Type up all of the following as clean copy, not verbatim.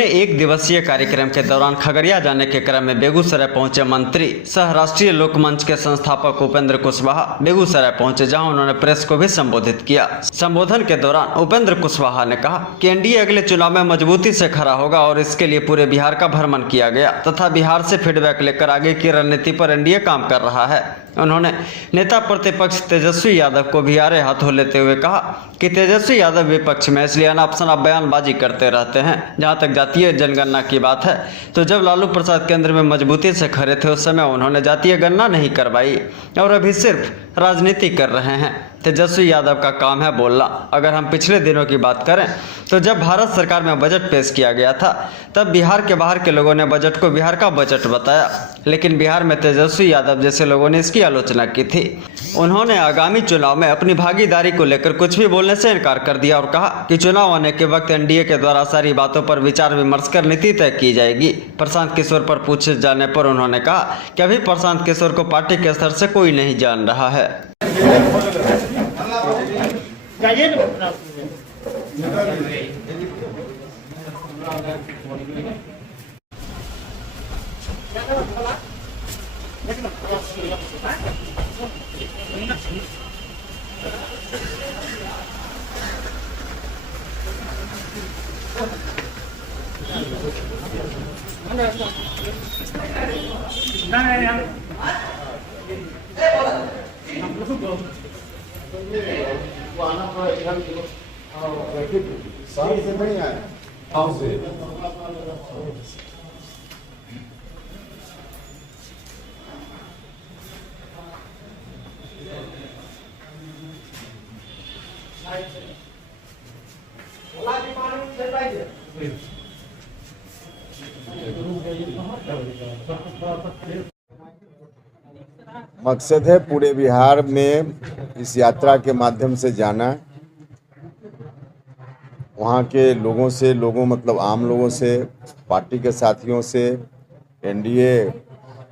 अपने एक दिवसीय कार्यक्रम के दौरान खगड़िया जाने के क्रम में बेगूसराय पहुंचे मंत्री सह राष्ट्रीय लोकमंच के संस्थापक उपेंद्र कुशवाहा बेगूसराय पहुंचे, जहां उन्होंने प्रेस को भी संबोधित किया। संबोधन के दौरान उपेंद्र कुशवाहा ने कहा कि एनडीए अगले चुनाव में मजबूती से खड़ा होगा और इसके लिए पूरे बिहार का भ्रमण किया गया तथा बिहार से फीडबैक लेकर आगे की रणनीति पर एनडीए काम कर रहा है। उन्होंने नेता प्रतिपक्ष तेजस्वी यादव को भी आड़े हाथों लेते हुए कहा कि तेजस्वी यादव विपक्ष में इसलिए अनाप बयानबाजी करते रहते हैं। जहां तक जातीय जनगणना की बात है तो जब लालू प्रसाद केंद्र में मजबूती से खड़े थे उस समय उन्होंने जातीय गणना नहीं करवाई और अभी सिर्फ राजनीति कर रहे हैं। तेजस्वी यादव का काम है बोलना। अगर हम पिछले दिनों की बात करें तो जब भारत सरकार में बजट पेश किया गया था तब बिहार के बाहर के लोगों ने बजट को बिहार का बजट बताया, लेकिन बिहार में तेजस्वी यादव जैसे लोगों ने इसकी आलोचना की थी। उन्होंने आगामी चुनाव में अपनी भागीदारी को लेकर कुछ भी बोलने से इनकार कर दिया और कहा कि चुनाव आने के वक्त एनडीए के द्वारा सारी बातों पर विचार विमर्श कर नीति तय की जाएगी। प्रशांत किशोर पर पूछे जाने पर उन्होंने कहा कि अभी प्रशांत किशोर को पार्टी के स्तर से कोई नहीं जान रहा है। से नहीं आया मकसद है पूरे बिहार में इस यात्रा के माध्यम से जाना, वहाँ के लोगों मतलब आम लोगों से, पार्टी के साथियों से, एनडीए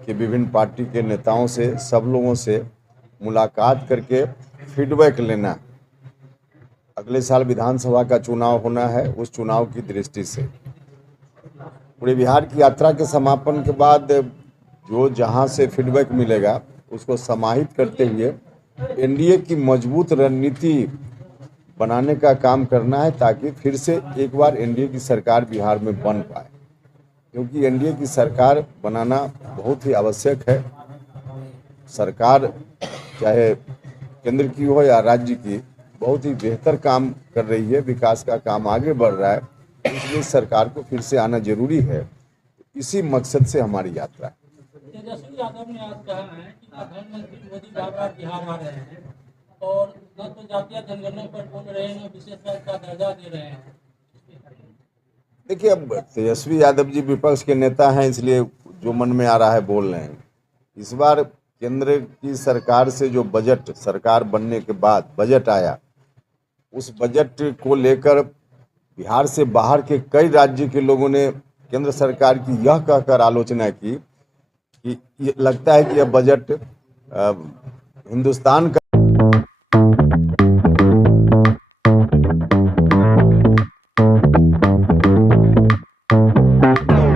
के विभिन्न पार्टी के नेताओं से, सब लोगों से मुलाकात करके फीडबैक लेना। अगले साल विधानसभा का चुनाव होना है, उस चुनाव की दृष्टि से पूरे बिहार की यात्रा के समापन के बाद जो जहाँ से फीडबैक मिलेगा उसको समाहित करते हुए एनडीए की मजबूत रणनीति बनाने का काम करना है, ताकि फिर से एक बार एनडीए की सरकार बिहार में बन पाए, क्योंकि एनडीए की सरकार बनाना बहुत ही आवश्यक है। सरकार चाहे केंद्र की हो या राज्य की, बहुत ही बेहतर काम कर रही है, विकास का काम आगे बढ़ रहा है, इसलिए सरकार को फिर से आना जरूरी है। इसी मकसद से हमारी यात्रा है। तेजस्वी यादव ने आज कहा है कि प्रधानमंत्री मोदी बार-बार बिहार आ रहे हैं और न तो जातीय जनगणना पर बोल रहे हैं, विशेष राज्य का दर्जा दे रहे हैं। देखिए, अब तेजस्वी यादव जी विपक्ष के नेता हैं, इसलिए जो मन में आ रहा है बोल रहे हैं। इस बार केंद्र की सरकार से जो बजट, सरकार बनने के बाद बजट आया, उस बजट को लेकर बिहार से बाहर के कई राज्य के लोगों ने केंद्र सरकार की यह कहकर आलोचना की कि लगता है कि यह बजट हिंदुस्तान का